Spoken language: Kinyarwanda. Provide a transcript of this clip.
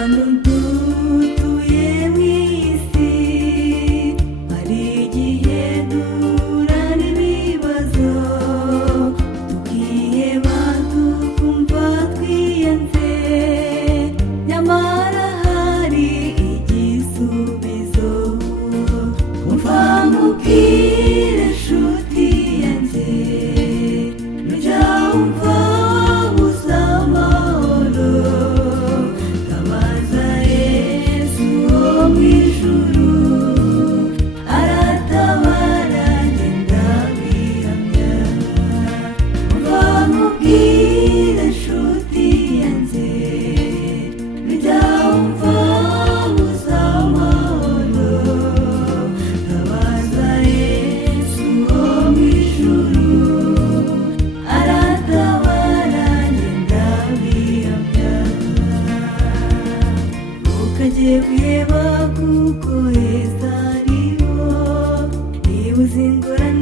abantu dutuye mu isi hari igihe duhura n'ibibazo tukiheba tukumva twiyanze nyamara hari igisubizo umva nkubwire nshuti yanjye nujya wumva wabuze amahoro tabaza Yesu wo mu ijuru aratabara genda wihamya umva nkubwire nshuti yanjye nujya wumva wabuze amahoro tabaza Yesu wo mu ijuru aratabara genda wihamya ukajye wiheba kuko Yesu ariho niba uzi ingorane